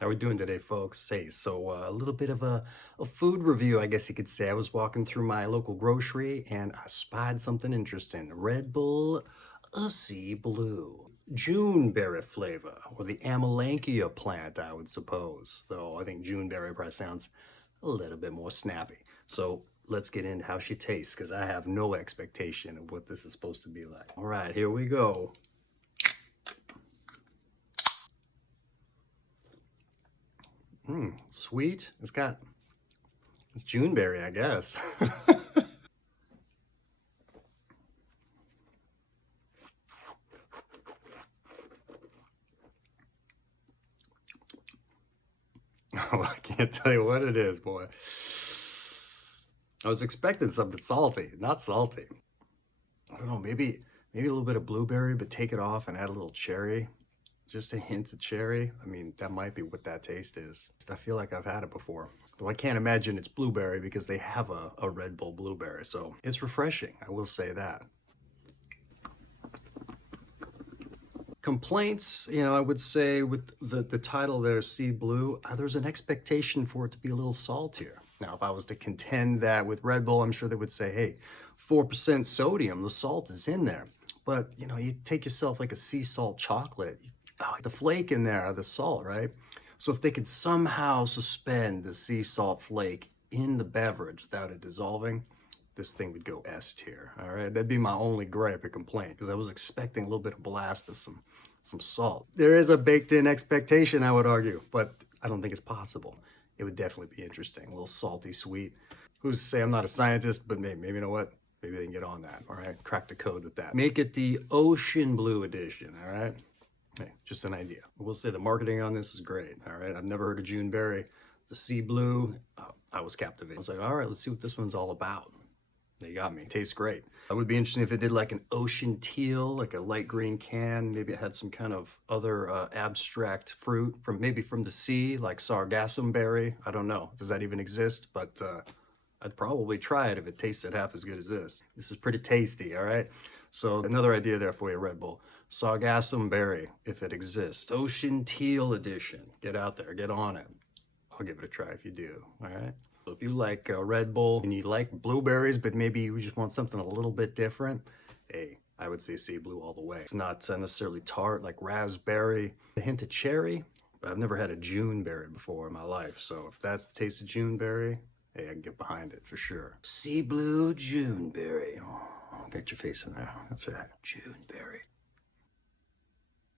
How we doing today, folks? Hey, so a little bit of a food review, I guess you could say. I was walking through my local grocery and I spied something interesting. Red Bull, a sea blue. Juneberry flavor, or the Amelanchier plant, I would suppose. Though I think Juneberry probably sounds a little bit more snappy. So let's get into how she tastes, because I have no expectation of what this is supposed to be like. All right, here we go. Sweet. It's Juneberry, I guess. Oh, I can't tell you what it is, boy. I was expecting something salty, not salty. I don't know, maybe a little bit of blueberry, but take it off and add a little cherry. Just a hint of cherry. I mean, that might be what that taste is. I feel like I've had it before. Though I can't imagine it's blueberry because they have a Red Bull blueberry. So it's refreshing, I will say that. Complaints, I would say with the title there, Sea Blue, there's an expectation for it to be a little saltier. Now, if I was to contend that with Red Bull, I'm sure they would say, hey, 4% sodium, the salt is in there. But, you take yourself like a sea salt chocolate, the flake in there, the salt, right? So if they could somehow suspend the sea salt flake in the beverage without it dissolving, this thing would go S tier. All right, that'd be my only gripe or complaint, because I was expecting a little bit of blast of some salt. There is a baked-in expectation, I would argue, but I don't think it's possible. It would definitely be interesting, a little salty, sweet. Who's to say I'm not a scientist, but maybe you know what? Maybe they can get on that. All right, crack the code with that. Make it the Ocean Blue edition. All right. Hey, just an idea. I will say the marketing on this is great. All right, I've never heard of Juneberry. The sea blue, I was captivated. I was like, all right, let's see what this one's all about. They got me. Tastes great. It would be interesting if it did like an ocean teal, like a light green can. Maybe it had some kind of other abstract fruit maybe from the sea, like sargassum berry. I don't know. Does that even exist? But I'd probably try it if it tasted half as good as this. This is pretty tasty, all right? So another idea there for you, Red Bull. Sargassum berry, if it exists. Ocean teal edition. Get out there. Get on it. I'll give it a try if you do, all right? So if you like Red Bull and you like blueberries, but maybe you just want something a little bit different, hey, I would say Sea Blue all the way. It's not necessarily tart like raspberry, a hint of cherry, but I've never had a Juneberry before in my life. So if that's the taste of Juneberry, hey, I can get behind it for sure. Sea Blue Juneberry. Oh, get your face in there. That's right, Juneberry.